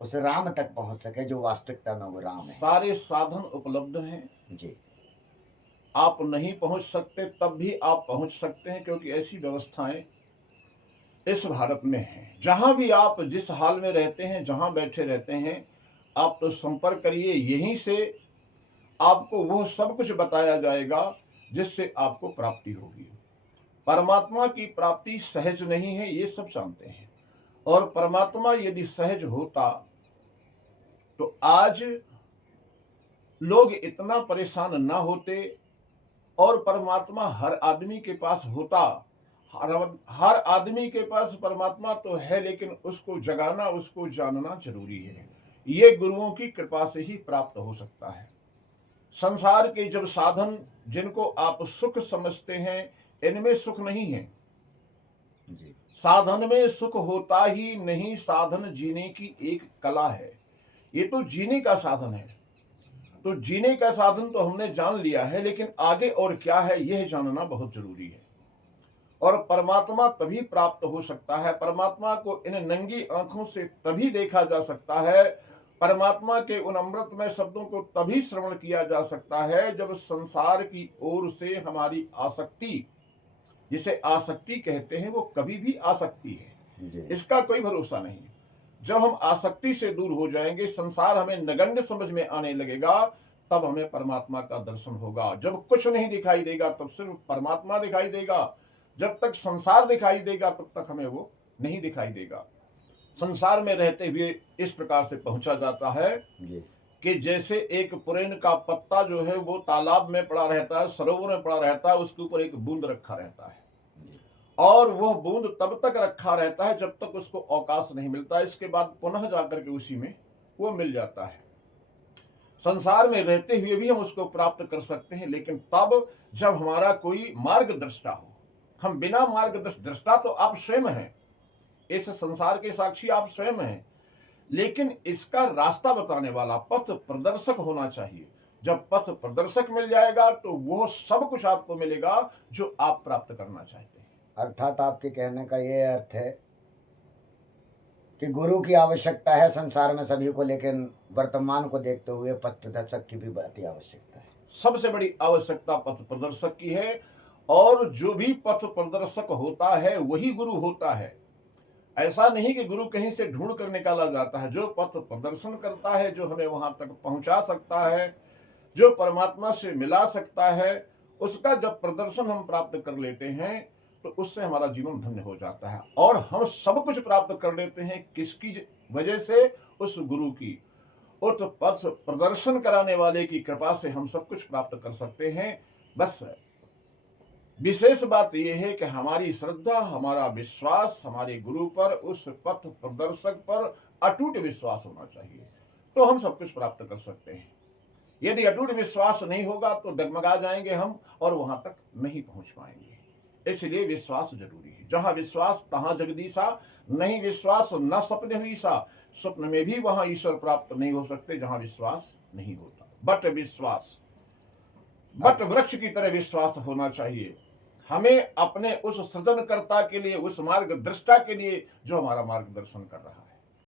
उसे राम तक पहुँच सके जो वास्तविकता में वो राम है। सारे साधन उपलब्ध हैं। जी, आप नहीं पहुंच सकते तब भी आप पहुंच सकते हैं, क्योंकि ऐसी व्यवस्थाएं इस भारत में हैं। जहां भी आप जिस हाल में रहते हैं, जहां बैठे रहते हैं, आप तो संपर्क करिए, यहीं से आपको वह सब कुछ बताया जाएगा जिससे आपको प्राप्ति होगी। परमात्मा की प्राप्ति सहज नहीं है, ये सब जानते हैं। और परमात्मा यदि सहज होता तो आज लोग इतना परेशान ना होते, और परमात्मा हर आदमी के पास होता। हर हर आदमी के पास परमात्मा तो है, लेकिन उसको जगाना, उसको जानना जरूरी है। ये गुरुओं की कृपा से ही प्राप्त हो सकता है। संसार के जब साधन जिनको आप सुख समझते हैं, इनमें सुख नहीं है। जी, साधन में सुख होता ही नहीं, साधन जीने की एक कला है। ये तो जीने का साधन है। तो जीने का साधन तो हमने जान लिया है, लेकिन आगे और क्या है यह जानना बहुत जरूरी है। और परमात्मा तभी प्राप्त हो सकता है, परमात्मा को इन नंगी आंखों से तभी देखा जा सकता है, परमात्मा के उन अमृतमय शब्दों को तभी श्रवण किया जा सकता है जब संसार की ओर से हमारी आसक्ति, जिसे आसक्ति कहते हैं, वो कभी भी आ सकती है, जी, इसका कोई भरोसा नहीं। जब हम आसक्ति से दूर हो जाएंगे, संसार हमें नगण्य समझ में आने लगेगा, तब हमें परमात्मा का दर्शन होगा। जब कुछ नहीं दिखाई देगा तब सिर्फ परमात्मा दिखाई देगा। जब तक संसार दिखाई देगा तब तक हमें वो नहीं दिखाई देगा। संसार में रहते हुए इस प्रकार से पहुंचा जाता है जी, कि जैसे एक पुरैन का पत्ता जो है वो तालाब में पड़ा रहता है, सरोवर में पड़ा रहता है, उसके ऊपर एक बूंद रखा रहता है, जी, और वह बूंद तब तक रखा रहता है जब तक उसको अवकाश नहीं मिलता। इसके बाद पुनः जाकर के उसी में वो मिल जाता है। संसार में रहते हुए भी हम उसको प्राप्त कर सकते हैं, लेकिन तब जब हमारा कोई मार्गदृष्टा हो। हम बिना दृष्टा तो आप स्वयं हैं, इस संसार के साक्षी आप स्वयं हैं, लेकिन इसका रास्ता बताने वाला पथ प्रदर्शक होना चाहिए। जब पथ प्रदर्शक मिल जाएगा तो वो सब कुछ आपको मिलेगा जो आप प्राप्त करना चाहते हैं। अर्थात आपके कहने का ये अर्थ है कि गुरु की आवश्यकता है संसार में सभी को, लेकिन वर्तमान को देखते हुए पथ प्रदर्शक की भी अति आवश्यकता है। सबसे बड़ी आवश्यकता पथ प्रदर्शक की है, और जो भी पथ प्रदर्शक होता है वही गुरु होता है। ऐसा नहीं कि गुरु कहीं से ढूंढ कर निकाला जाता है। जो पथ प्रदर्शन करता है, जो हमें वहां तक पहुंचा सकता है, जो परमात्मा से मिला सकता है, उसका जब प्रदर्शन हम प्राप्त कर लेते हैं तो उससे हमारा जीवन धन्य हो जाता है। और हम सब कुछ प्राप्त कर लेते हैं किसकी वजह से? उस गुरु की, उस पथ प्रदर्शन कराने वाले की कृपा से हम सब कुछ प्राप्त कर सकते हैं। बस विशेष बात यह है कि हमारी श्रद्धा, हमारा विश्वास हमारे गुरु पर, उस पथ प्रदर्शक पर अटूट विश्वास होना चाहिए, तो हम सब कुछ प्राप्त कर सकते हैं। यदि अटूट विश्वास नहीं होगा तो डगमगा जाएंगे हम, और वहां तक नहीं पहुंच पाएंगे। इसलिए विश्वास जरूरी है। जहां विश्वास तहां जगदीशा, नहीं विश्वास न सपने हुई सा। स्वप्न में भी वहां ईश्वर प्राप्त नहीं हो सकते जहां विश्वास नहीं होता। बट विश्वास, बट वृक्ष की तरह विश्वास होना चाहिए हमें अपने उस सृजनकर्ता के लिए, उस मार्ग दृष्टा के लिए जो हमारा मार्गदर्शन कर रहा है।